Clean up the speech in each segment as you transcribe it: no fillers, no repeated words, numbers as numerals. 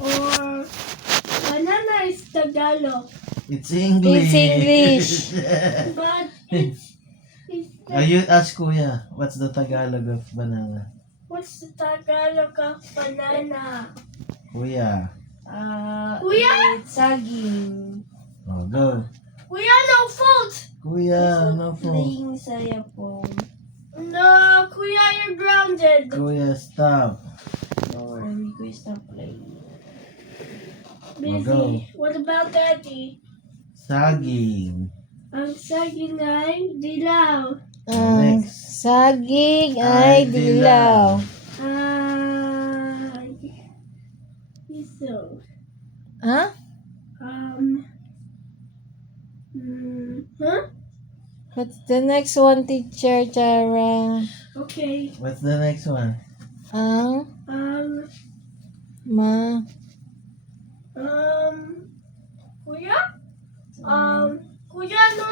Or banana is Tagalog, It's English. It's English. but it's You ask Kuya, what's the Tagalog of banana? what's the Tagalog of banana? Kuya. Kuya? It's saging. Oh, go. Kuya, no fault. Kuya, no phone. Playing sa your phone. No, Kuya, you're grounded. Kuya, stop. Don't worry, go stop playing. Busy. go. What about Daddy? Saging. Ang saging ay dilaw. Next. Saging Ay, ay dilaw. Iso. Huh? Huh? What's the next one, Teacher Chara? Okay. What's the next one? Ang ma Kuya? Kuya, no.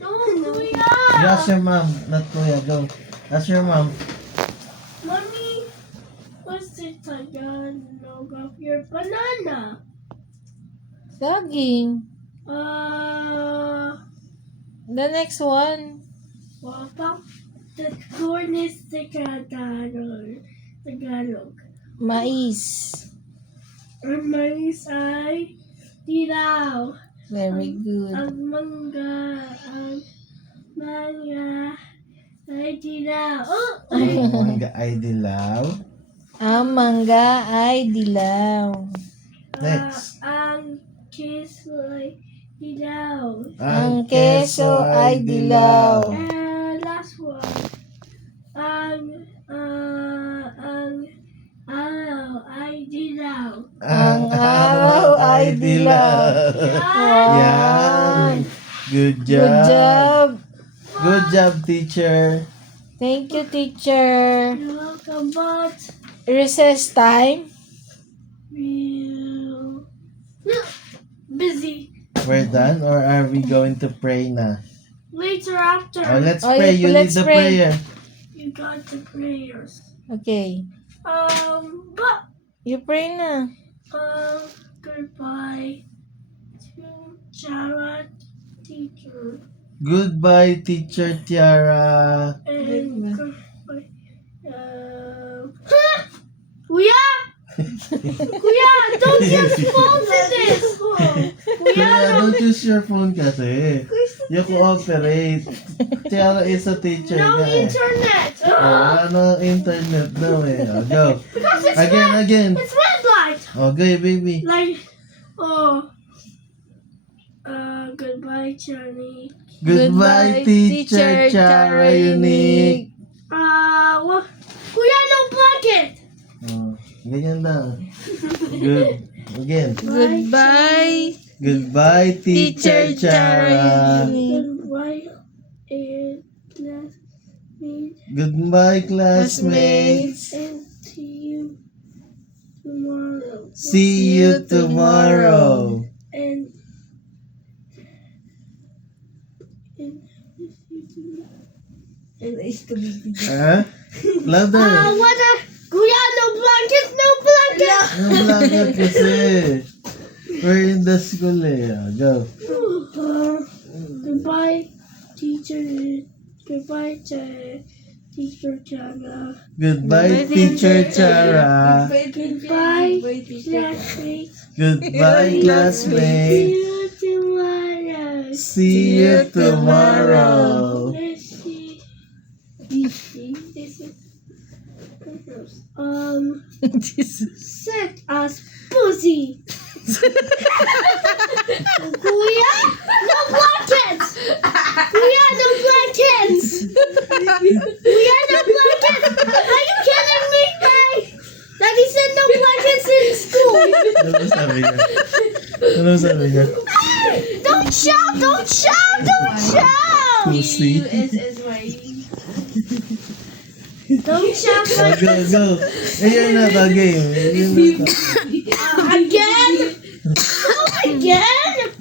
No, Kuya. You ask your mom, not Kuya. Go. Ask your mom. Mommy, what's the Tagalog of your banana? saging. The next one. What about the corn is Tagalog. Mais. Ang mais ay dilaw. Very good. Ang mangga ay dilaw. Oh! Mangga ay dilaw. Ang mangga ay dilaw. Next. Ang keso ay dilaw. Ang keso ay dilaw. And last one. Ang araw ay dilaw. Ang araw ay dilaw. Yan. Good job. Good job. Good job, teacher. Thank you, teacher. You're welcome, but Recess time. we'll... Busy. We're done or are we going to pray na? Later after. Oh, let's Oh, pray. You lead let's the pray. prayer. You got the prayers. Okay. But You pray na. goodbye to Jared, teacher, Goodbye, teacher Tiara. and goodbye. Kuya! Kuya, don't use phones in this! Kuya, don't use your phone kasi. You cooperate. Tiara is a teacher No nga eh. internet! Ano internet daw eh. Oh, go. Because it's Again. It's red light! Okay, baby. Like, goodbye, Johnny. Goodbye, teacher Tiara Unique. Kuya, no blanket! Oh, ganyan lang. Good. Again. Goodbye, Goodbye, teacher Tiara. Goodbye, and classmates, Goodbye, classmates. and see you tomorrow. See you tomorrow. And Huh? Louder. what a Kuya, no blanket, no blanket! No blanket kasi. We're in the school eh. Oh, go. Goodbye, teacher. Goodbye, teacher Chana. Goodbye, teacher Tiara. Goodbye, classmates. Goodbye, See classmates. you tomorrow. See you tomorrow. This is set as pussy. Kuya, no blankets. Kuya, no blankets. Kuya, no blankets. Are you kidding me? Daddy said no blankets in school. Ano sabi niya? Ano sabi niya? Don't shout! Don't shout! Don't shout! Pussy. Don't shout Oh, like go, go. Ayun na the game. Ayun na to. again!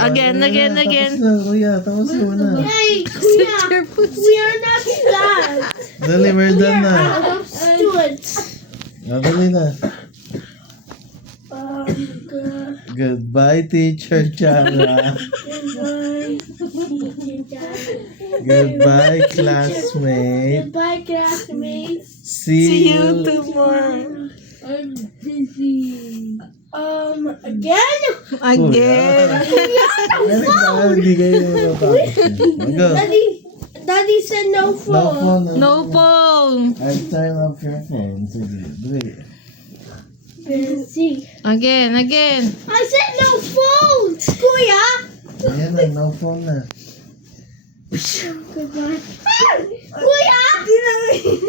Again? Again. Tapos na, kuya. Tapos na. Hey, Kuya, we are not done. Dali, we're done na. Out of students. Oh, dali na. Goodbye, Teacher Chara. Goodbye, classmate. Goodbye, classmates. See you tomorrow. I'm busy. Again? Again. Hindi kayo matapos. Go. Daddy said no No phone. phone. No phone. I'll turn off your phone. Sige, dali. Busy. Again. I said no phone. Kuya. Ayan na, no phone na. Goodbye. Kuya.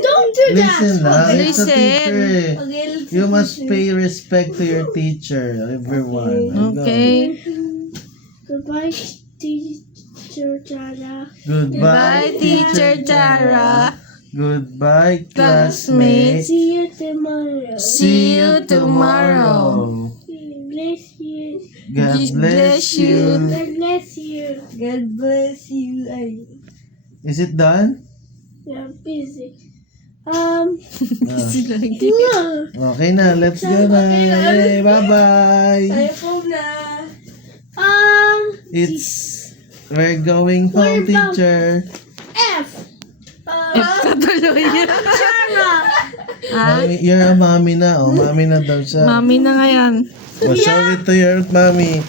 Don't do that. Listen lang, it's a Listen. teacher eh. Okay, let's You must pay respect to your teacher, everyone. Go. Okay. Goodbye, Teacher Jara. Goodbye, Bye, Teacher Chara. Goodbye, Classmates. classmates. See you tomorrow. See you tomorrow. Bless you. God bless you. God bless you. God bless you. Is it done? Yeah, I'm busy. Ah. Yeah. Okay na, let's go na. Yay, bye-bye. phone na. We're going home, teacher. F. Tuloy. Jara. Mommy, you're a mommy na. Oh, mommy na daw siya. Mami na ngayon. Oh, show it to your mommy.